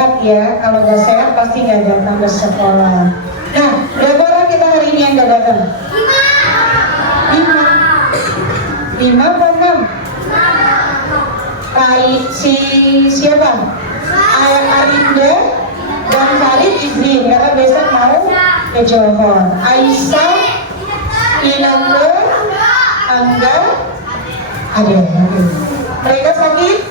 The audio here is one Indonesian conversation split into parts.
sehat ya. Kalau nggak sehat pasti nggak datang ke sekolah. Nah, berapa orang kita hari ini yang nggak datang? 5 apa 6? Siapa? Arinda dan Farid izin karena besok mau ke Johor. Aisyah, Inangga, Angga, ada. Mereka sakit?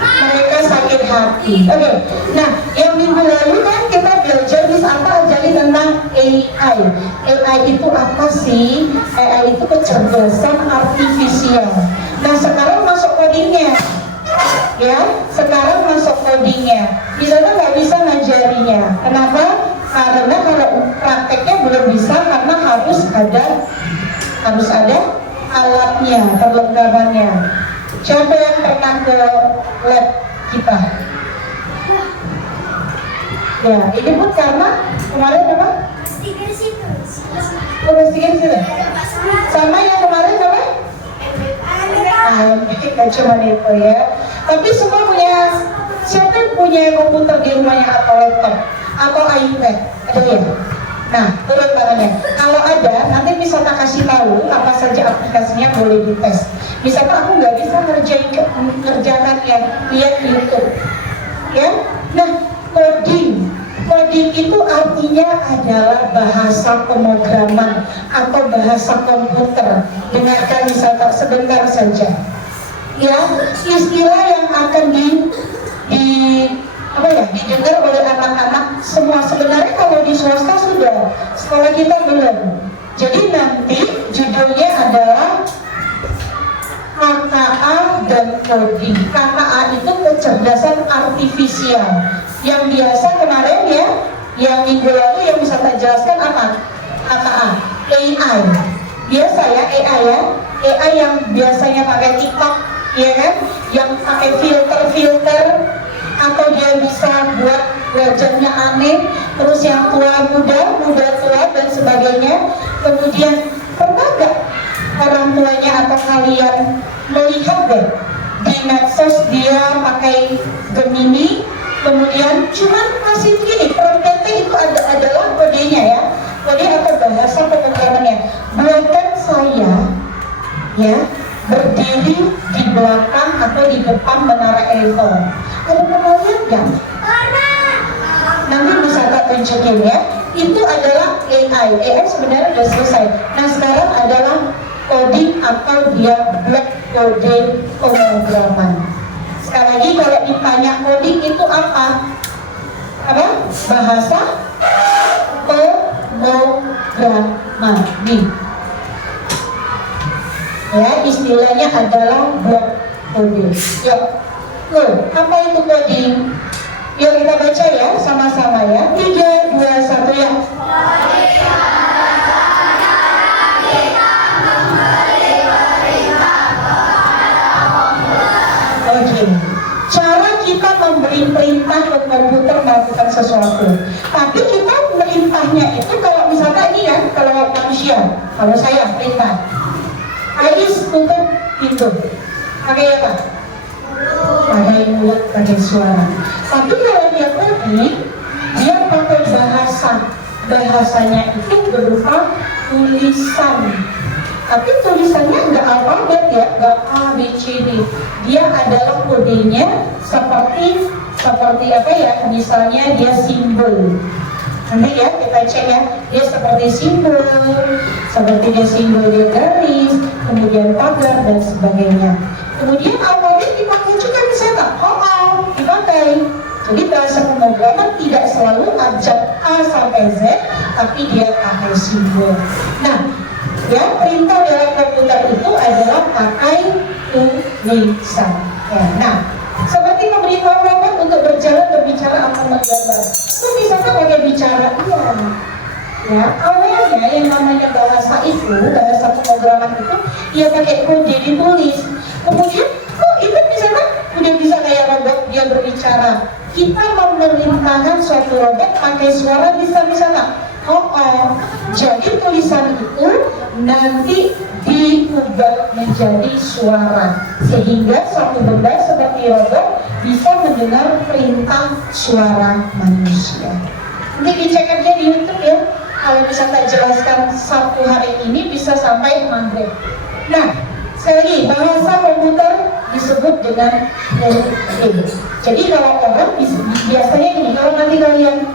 Mereka sakit hati. Oke. Nah, yang minggu lalu kan kita belajar apa ajari tentang AI. AI itu apa sih? AI itu kecerdasan artifisial. Nah, sekarang masuk codingnya. Ya, sekarang masuk codingnya. Misalnya nggak bisa ngajarinya. Kenapa? Karena kalau prakteknya belum bisa karena harus ada alatnya, perlengkapannya. Siapa yang pernah ke lab kita? Ya, ini pun karena kemarin apa? Stiker situ. Udah stiker situ. Sama yang kemarin apa? Nggak cuma itu ya. Tapi semua siapa yang punya komputer di rumahnya atau laptop atau iPad? Ada ya? Nah, turun tangannya. Kalau ada, nanti misalnya kasih tahu apa saja aplikasinya boleh dites. Misalnya aku nggak bisa ngerjakan yang lihat di YouTube, ya. Nah, coding itu artinya adalah bahasa pemrograman atau bahasa komputer. Dengarkan misalnya sebentar saja, ya. Istilah yang akan didengar oleh anak-anak semua. Sebenarnya kalau di swasta sudah, sekolah kita belum. Jadi nanti judulnya adalah KKA dan coding. KKA itu kecerdasan artifisial. Yang biasa kemarin ya, yang minggu lalu yang bisa saya jelaskan apa? KKA, AI. Biasa ya AI ya. AI yang biasanya pakai TikTok, ya kan? Yang pakai filter atau dia bisa buat wajahnya aneh, terus yang tua muda tua dan sebagainya. Kemudian pernah nggak orang tuanya atau kalian melihat deh di medsos dia pakai Gemini, kemudian cuman kasih begini, promptnya itu adalah kodenya ya, kode atau bahasa pemrogramannya. Buatkan saya ya berdiri di belakang atau di depan menara Eiffel. Ada pernah lihat nggak? Nanti bisa tak tunjukin ya. Itu adalah AI sebenarnya sudah selesai. Nah, sekarang adalah coding atau dia black kode pemrograman. Sekali lagi kalau ditanya coding itu apa? Bahasa pemrograman. Nih. Ya, istilahnya adalah block code. Yuk. Apa itu coding? Yuk kita baca ya, sama-sama ya. 3, 2, 1 ya. Oke. Cara kita memberi perintah ke komputer melakukan sesuatu. Tapi kita perintahnya itu kalau misalnya ini ya, kalau manusia, kalau saya perintah, Ais tutup pintu. Pakai apa? Pakai mulut, pakai suara. Tapi kalau dia coding, dia pakai bahasanya itu berupa tulisan. Tapi tulisannya nggak alfabet ya, nggak A, B, C, D. Dia adalah kodenya seperti apa ya? Misalnya dia simbol. Nanti ya kita cek ya, dia seperti simbol dia garis, kemudian pagar dan sebagainya. Kemudian alfabet dipakai juga misalnya dipakai. Jadi bahasa pemrograman tidak selalu abjad A sampai Z, tapi dia pakai simbol. Nah, ya perintah dalam komputer itu adalah pakai tulisan. Ya, nah, seperti memberitahu robot untuk berbicara atau menggambar. Itu misalnya pakai bicara, iya. Ya, awalnya yang namanya bahasa pemrograman itu, dia pakai kode ditulis. Kemudian, itu misalnya udah bisa kayak robot dia berbicara. Kita memerintahkan suatu robot pakai suara bisa misalnya. Jadi tulisan itu nanti diubah menjadi suara sehingga suatu benda seperti robot bisa mendengar perintah suara manusia. Nanti dicek aja di YouTube ya. Kalau bisa saya jelaskan satu hari ini bisa sampai maghrib. Nah, sekali lagi, bahasa komputer disebut dengan LE. Jadi kalau orang biasanya gini, kalau nanti kalian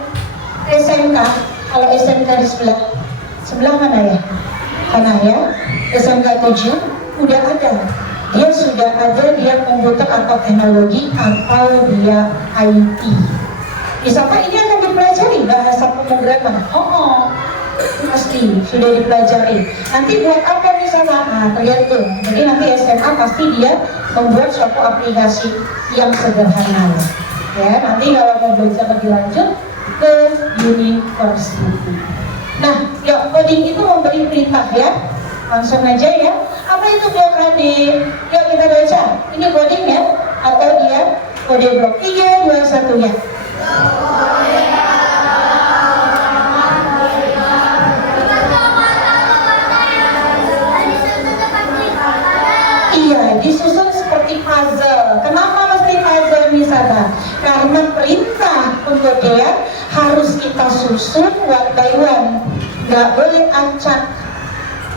SMK, kalau SMK di sebelah mana ya? Karena ya, SMK 7 udah ada. Dia sudah ada dia komputer atau teknologi atau dia IT. Misalkan ini akan dipelajari bahasa pemrograman. Pasti sudah dipelajari. Nanti buat apa misalnya? Nah, tergantung. Jadi nanti SMA pasti dia membuat suatu aplikasi yang sederhana. Ya, nanti kalau mau belajar lebih lanjut ke university. Nah, ya coding itu memberi perintah ya. Langsung aja ya. Apa itu coding? Yuk kita baca. Ini coding ya atau dia kode blok 3, 2, 1 ya. Iya, disusun seperti puzzle. Kenapa mesti puzzle misalnya? Karena perintah untuk dia harus kita susun one by one, nggak boleh acak.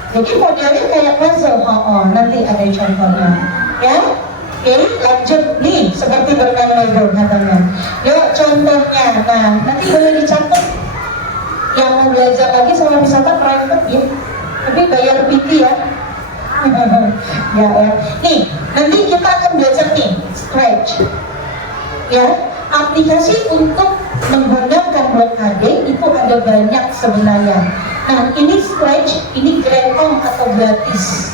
Jadi modelnya kayak puzzle. Nanti ada contohnya. Ya, oke, lanjut nih seperti bermain Lego katanya. Yuk contohnya. Nah, nanti boleh dicatat. Yang mau belajar lagi sama misalkan private ya, tapi bayar PT ya. Ya. Nih, nanti kita akan belajar nih Scratch. Ya, aplikasi untuk menggunakan blokade itu ada banyak sebenarnya. Nah, ini Scratch, ini gratis atau gratis.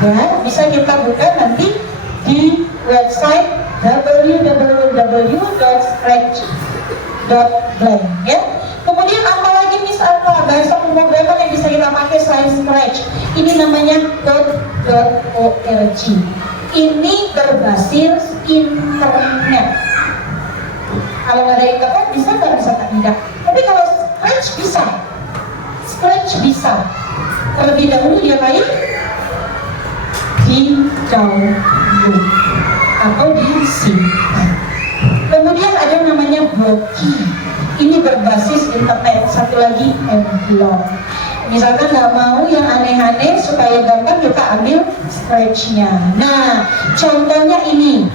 Ya, bisa kita buka nanti di website www.scratch.blank ya. Kemudian apalagi misalnya bahasa pemrograman yang bisa kita pakai selain Scratch, ini namanya .org. Ini berbasis internet. Kalau nggak ada internet bisa nggak? Bisa tidak. Tapi kalau Scratch bisa. Scratch bisa. Terlebih dahulu dia baik di-download atau disimpan. Kemudian ada namanya Blocky. Ini berbasis internet. Satu lagi Emblem. Misalkan nggak mau yang aneh-aneh supaya gampang kita ambil Scratch-nya. Nah, contohnya ini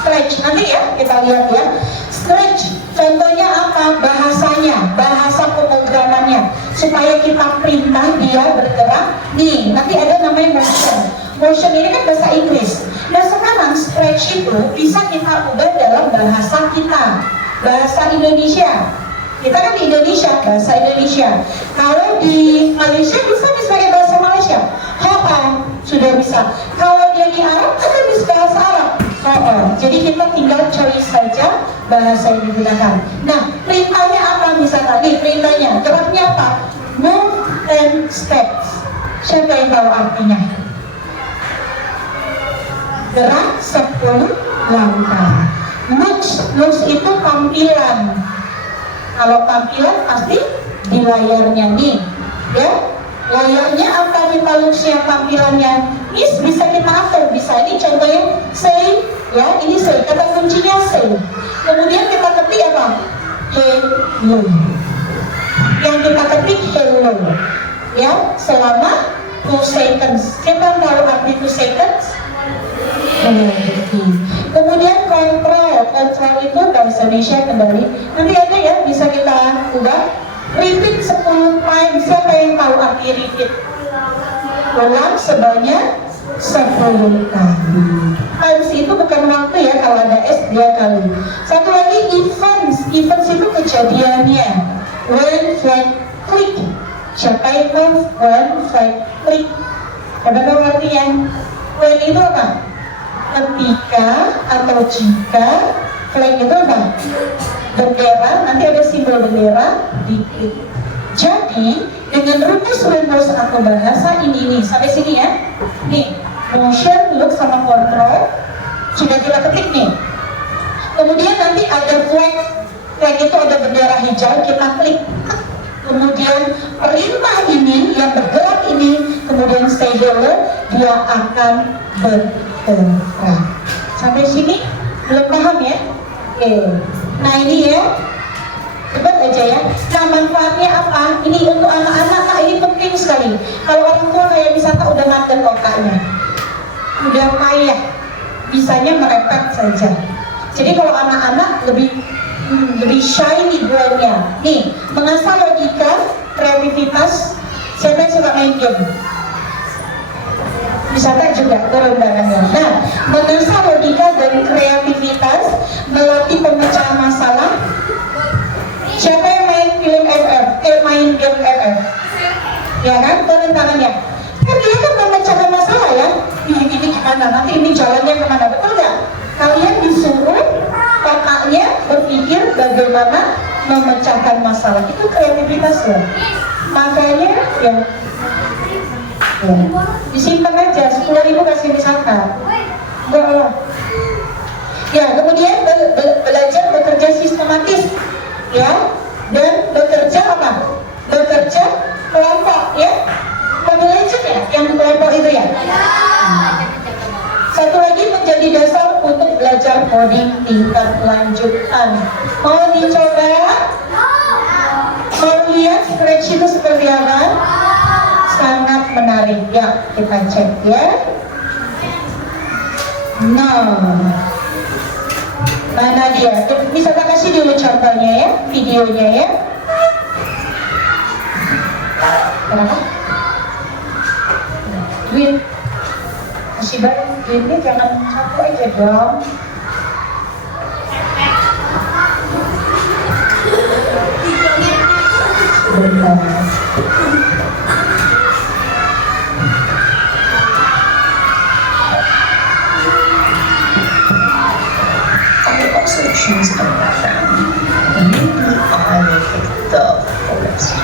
Scratch. Nanti ya kita lihat ya. Scratch. Contohnya apa? Bahasanya, bahasa pemrogramannya. Supaya kita perintah dia bergerak. Nih, nanti ada namanya motion. Motion ini kan bahasa Inggris. Nah sekarang Scratch itu bisa kita ubah dalam bahasa kita, bahasa Indonesia. Kita kan di Indonesia, bahasa Indonesia. Kalau di Malaysia bisa pakai bahasa Malaysia. Sudah bisa. Kalau dia di Arab kan bisa bahasa Arab. Jadi kita tinggal choice saja bahasa yang digunakan. Nah, perintahnya apa misalnya? Nih perintahnya, geraknya apa? Move 10 steps. Siapa yang tahu artinya? Gerak 10 langkah. Looks itu tampilan. Kalau tampilan pasti di layarnya nih, ya. Layarnya apa kita looksnya tampilannya? Ini bisa kita atur, bisa ini contohnya say, ya ini say, kata kuncinya say. Kemudian kita ketik apa? Hello. Yang kita ketik hello, ya selama 2 seconds. Siapa tahu arti 2 seconds? Kemudian kontrol itu bahasa Indonesia kembali. Nanti ada ya bisa kita ubah. Repeat 10 times. Siapa yang tahu arti repeat? Ulang sebanyak 10 kali. Times itu bukan waktu ya, kalau ada S 2 kali. Satu lagi events. Events itu kejadiannya. When flag click. Siapa yang tahu when flag click? Siapa tahu artinya? When itu apa? Ketika atau jika. Flag itu apa? Bendera, nanti ada simbol bendera diklik. Jadi dengan rumus-rumus atau bahasa ini nih sampai sini ya. Nih motion, look sama control sudah kita ketik nih. Kemudian nanti ada flag itu ada bendera hijau, kita klik. Kemudian perintah ini yang bergerak ini, kemudian stay hello, dia akan bergerak. Sampai sini Belum paham ya? Oke. Nah ini ya, cepat aja ya. Nah manfaatnya apa? Ini untuk anak-anak, nah ini penting sekali. Kalau orang tua kayak misalnya udah ngatur otaknya, udah payah, bisanya merepet saja. Jadi kalau anak-anak lebih shiny brainnya. Nih, mengasah logika, kreativitas. Siapa yang suka main game? Misalkan juga turun barangnya. Nah, mengasah logika dan kreativitas, melatih pemecahan masalah. Siapa yang main film FF? Main game FF? Ya kan? Turun tangannya. Kan dia kan memecahkan masalah ya. Ini gimana? Nanti ini jalannya kemana? Betul nggak? Kalian disuruh otaknya berpikir bagaimana memecahkan masalah. Itu kreativitas loh. Makanya ya disimpan aja, 10.000 kasih misalkan. Enggak lah. Ya, kemudian belajar bekerja sistematis, ya, dan bekerja apa? Bekerja kelompok, ya. Mobile Legends ya, yang kelompok itu ya. Satu lagi menjadi dasar untuk belajar coding tingkat lanjutan. Mau dicoba? Mau lihat Scratch itu seperti apa? Sangat menarik. Ya, kita cek ya. Nah, mana dia? Bisa tak kasih dulu contohnya ya, videonya ya. Kenapa? Duit masih banyak, duitnya jangan satu aja dong. Bentar.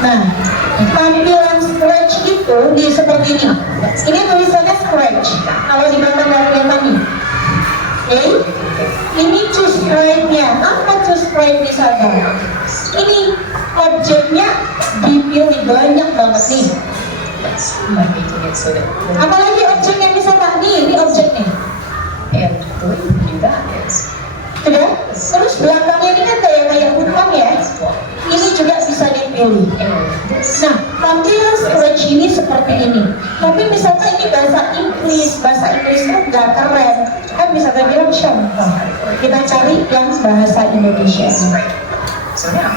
Nah, tampilan Scratch itu di seperti ini. Ini tulisannya Scratch. Kalau di belakang yang tadi. Oke. Ini choose sprite-nya. Apa choose sprite di sana? Ini objeknya dipilih banyak banget nih. Apalagi objek yang bisa tak nih, ini objeknya. Sudah? Terus belakangnya ini kan kayak hutan ya. Ini juga bisa dipilih. Nah, tampilan Scratch ini seperti ini. Tapi misalnya ini bahasa Inggris itu nggak keren. Kan bisa bilang contoh. Kita cari yang bahasa Indonesia. So now,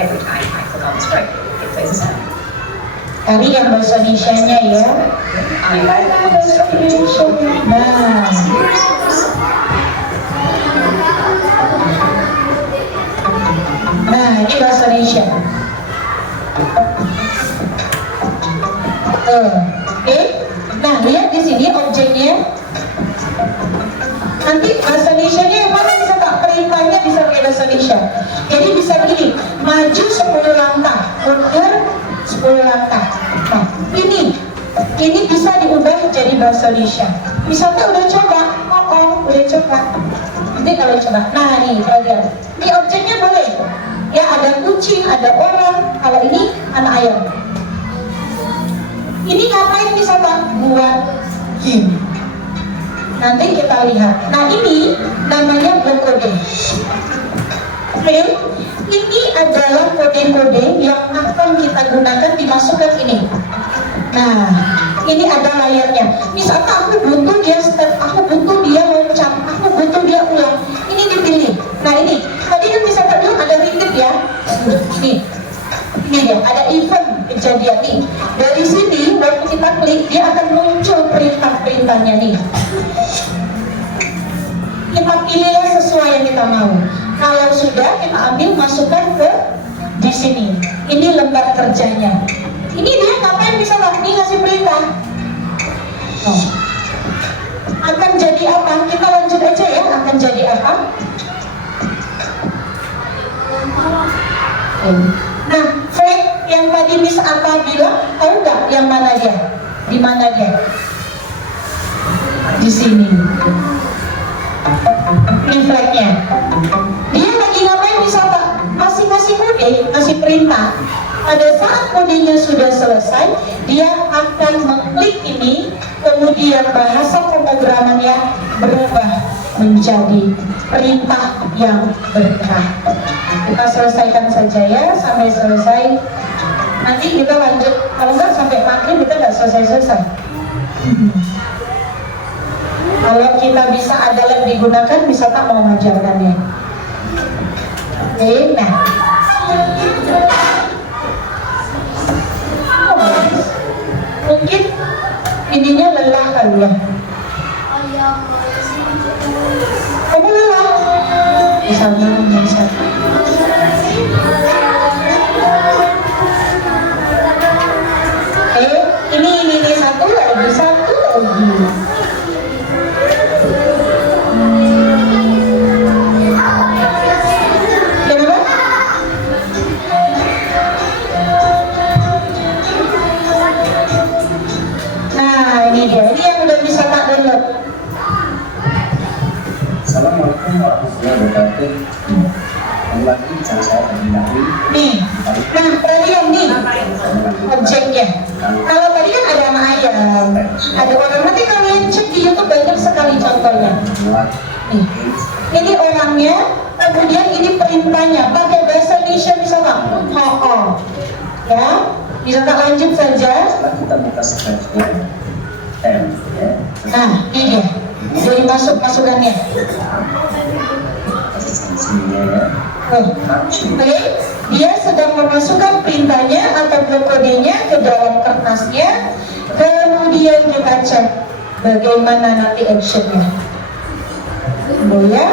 every time I click on Sprite, it plays a sound. Cari yang bahasa Indonesia-nya ya. Bahasa Indonesia. Nah, ini bahasa Indonesia. Oke. Nah, lihat di sini objeknya. Nanti bahasa Indonesia-nya yang mana bisa tak perintahnya bisa pakai bahasa Indonesia. Jadi bisa begini, maju 10 langkah, mundur 10 langkah. Nah, ini bisa diubah jadi bahasa Indonesia. Misalnya udah coba, udah coba. Nanti kalau coba, nah nih kalian, ini objeknya boleh. Ya ada kucing, ada orang. Kalau ini anak ayam. Ini ngapain bisa Pak? Buat game. Nanti kita lihat. Nah ini namanya kode. Oke, ini adalah kode-kode yang akan kita gunakan dimasukkan ini. Nah, ini ada layarnya. Misalnya aku butuh dia step, aku butuh dia loncat, aku butuh dia ulang. Ini dipilih. Nah ini, tadi kan bisa bilang ada ringgit ya. Nih, ini dia, ada event kejadian nih. Dari sini, waktu kita klik, dia akan muncul perintah-perintahnya nih. Kita pilihlah sesuai yang kita mau. Kalau sudah, kita ambil masukkan ke di sini. Ini lembar kerjanya. Ini dia ngapain bisa nih ngasih perintah. Oh. Akan jadi apa? Kita lanjut aja ya. Akan jadi apa? Nah, flag yang tadi Miss Ata bilang, tahu nggak yang mana dia? Di mana dia? Di sini. Ini flagnya. Dia lagi ngapain Miss Ata? Masing-masing kode, kasih perintah. Pada saat kodenya sudah selesai, dia akan mengklik ini, kemudian bahasa pemrogramannya berubah menjadi perintah yang bergerak. Kita selesaikan saja ya, sampai selesai. Nanti kita lanjut, kalau enggak sampai maghrib kita nggak selesai-selesai. Kalau kita bisa ada yang digunakan, bisa tak mau mengajarkannya. Oke, nah. Mungkin ininya lelah kali ya. Kamu lelah? Misalnya, ini satu lagi. Kenapa? Nah, ini dia. Ini yang udah bisa tak download. Assalamualaikum warahmatullahi wabarakatuh. Lagi bicara saya tadi Nih, nah perhatian nih objeknya. Kalau tadi kan ada anak ayam, ada orang. Nanti kalian cek di YouTube banyak sekali contohnya. Nih, ini orangnya, kemudian ini perintahnya pakai bahasa Indonesia misalnya, ya. Bisa tak lanjut saja. Setelah kita buka slide-nya, ya. Nah, ini dia. Jadi masukannya. Oke, dia sedang memasukkan perintahnya atau kodenya ke dalam kertasnya. Kemudian kita cek bagaimana nanti actionnya. Ya,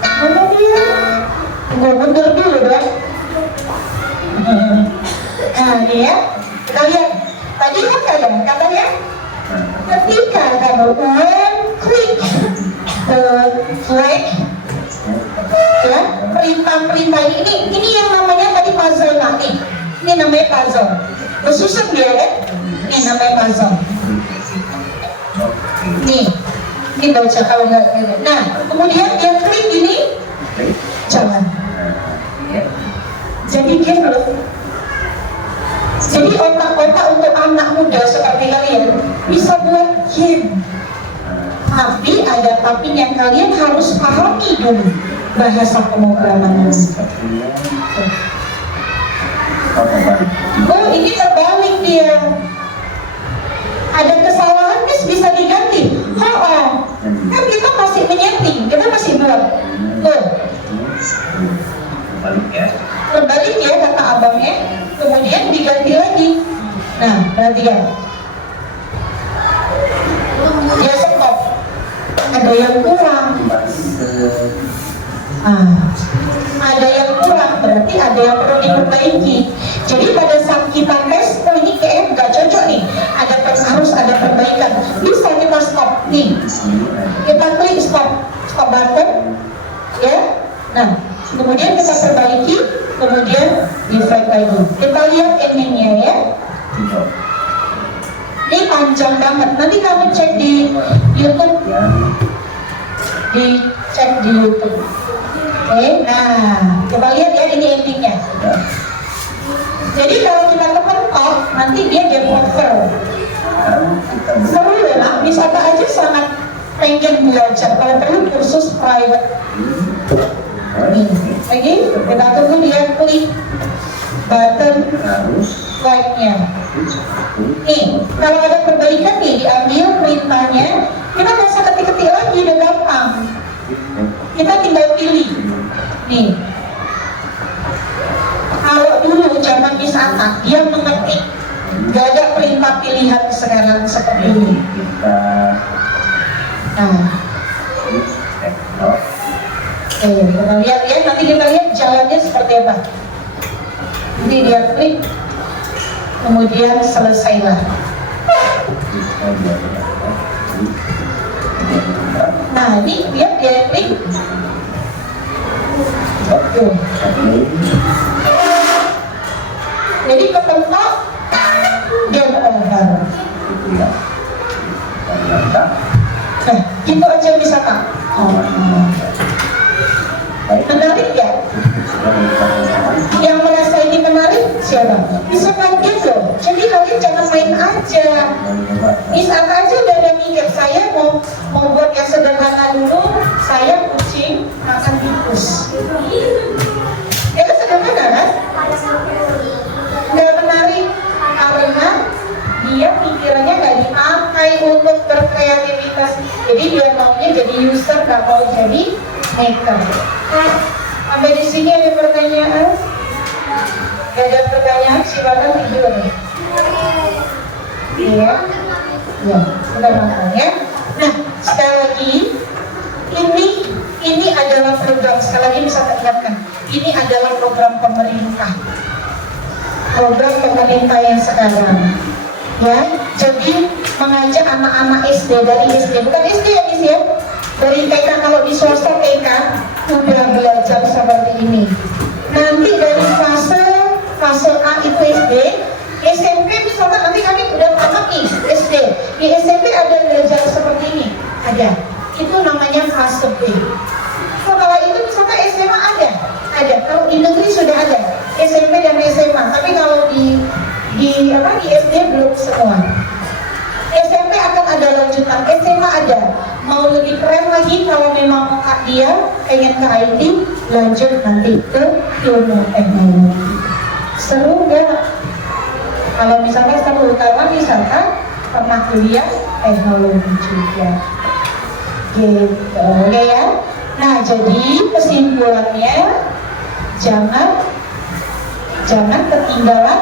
mana dia? Tunggu mundur dulu dong. Nah, ini ya. Kita lihat. Tadi apa ya katanya? Ketika kamu klik flag, ya, perintah-perintah ini yang namanya tadi puzzle nanti. Ini namanya puzzle. Bersusun dia ya. Ini namanya puzzle. Ini baca kalau nggak. Nah, kemudian dia klik ini, jalan. Jadi game loh. Jadi otak-otak untuk anak muda seperti kalian bisa buat game. Tapi ada tapinya, kalian harus pahami dulu bahasa pemrograman ini. Oh, ini terbalik dia. Ada kesalahan bisa diganti. Kan kita masih menyeting, kita masih buat. Terbalik ya kata abangnya. Kemudian diganti lagi. Nah, perhatikan. Dia stop. Ada yang kurang. Ada yang kurang, berarti ada yang perlu diperbaiki. Jadi pada saat kita tes, oh ini kayaknya nggak cocok nih. Harus ada perbaikan. Bisa kita stop nih. Kita klik stop button, ya. Nah, kemudian kita perbaiki, kemudian di flag lagi. Kita lihat endingnya ya. Ini panjang banget. Nanti kamu cek di YouTube. Dicek di YouTube. Oke, nah coba lihat ya ini endingnya. Jadi kalau kita tekan off, nanti dia game over. Seru ya lah, wisata aja sangat pengen belajar. Kalau perlu kursus private. Nih, lagi kita tunggu dia klik button like-nya. Nih, kalau ada perbaikan nih, diambil perintahnya, kita nggak usah ketik-ketik lagi, udah gampang. Kita tinggal pilih. Nih, kalau dulu zaman wisata, dia mengetik, nggak ada perintah pilihan sekarang seperti ini. Nah, kita lihat ya, nanti kita lihat jalannya seperti apa. Nanti dia klik, kemudian selesailah. Nah, ini lihat dia klik. Jadi ketemu game over. Nah, gitu aja bisa Kak. Menarik ya? Yang merasa ini menarik siapa? Bisa kaget loh. Jadi kalian jangan main aja. Misalkan aja udah ada mikir, saya mau buat untuk berkreativitas. Jadi dia maunya jadi user, nggak mau jadi maker. Sampai di sini ada pertanyaan? Gak ada pertanyaan, silakan tidur. Iya, ya, sudah makan ya. Nah, sekali lagi, ini adalah program, sekali lagi bisa terlihatkan, ini adalah program pemerintah yang sekarang, ya. Jadi mengajak anak-anak SD dari SD, bukan SD ya Miss ya, dari TK. Kalau di swasta TK udah belajar seperti ini. Nanti dari fase A itu SD, SMP misalkan nanti kami udah tamat nih SD, di SMP ada belajar seperti ini, ada. Itu namanya fase B. Setelah itu misalkan SMA ada. Kalau di negeri sudah ada SMP dan SMA, tapi kalau di SD belum semua. SMP akan ada lanjutan, SMA ada. Mau lebih keren lagi kalau memang dia pengen ke IT, lanjut nanti ke ilmu teknologi. Seru nggak? Kalau misalkan seru, karena misalkan pernah kuliah teknologi juga. Gitu, oke ya. Nah, jadi kesimpulannya jangan ketinggalan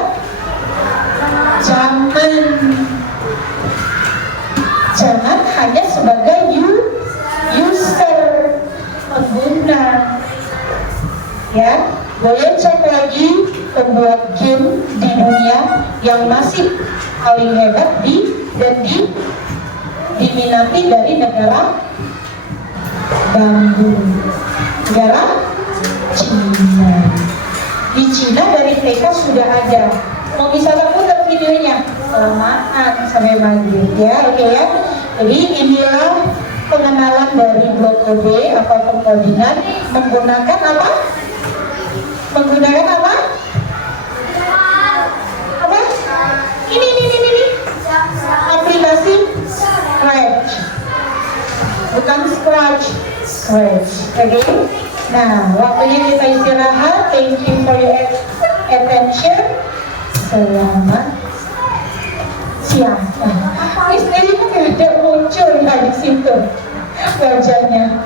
zaman. Jangan hanya sebagai user, pengguna. Ya, boleh cek lagi pembuat game di dunia yang masih paling hebat diminati dari negara Bandung, negara Cina. Di Cina dari TK sudah ada. Mau misalkan putar videonya, kelamaan sampai maghrib ya, oke ya. Jadi inilah pengenalan dari blok OB atau pengkodingan menggunakan apa? Menggunakan apa? Apa? Ini. Aplikasi Scratch. Bukan Scratch. Oke? Nah, waktunya kita istirahat. Thank you for your attention. Selamat siang. Istrimu ada muncul di situ wajahnya.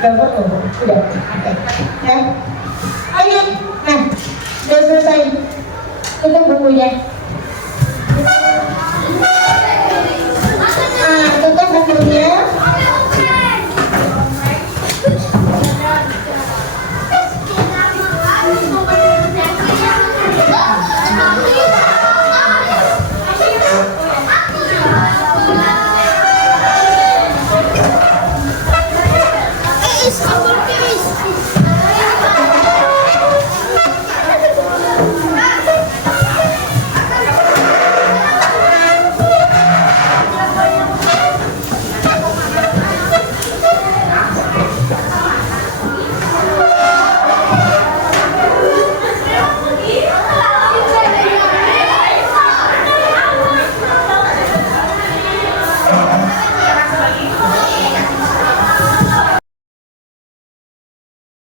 Udah, udah. Ya. Ayo, nah, udah selesai. Itu bukunya.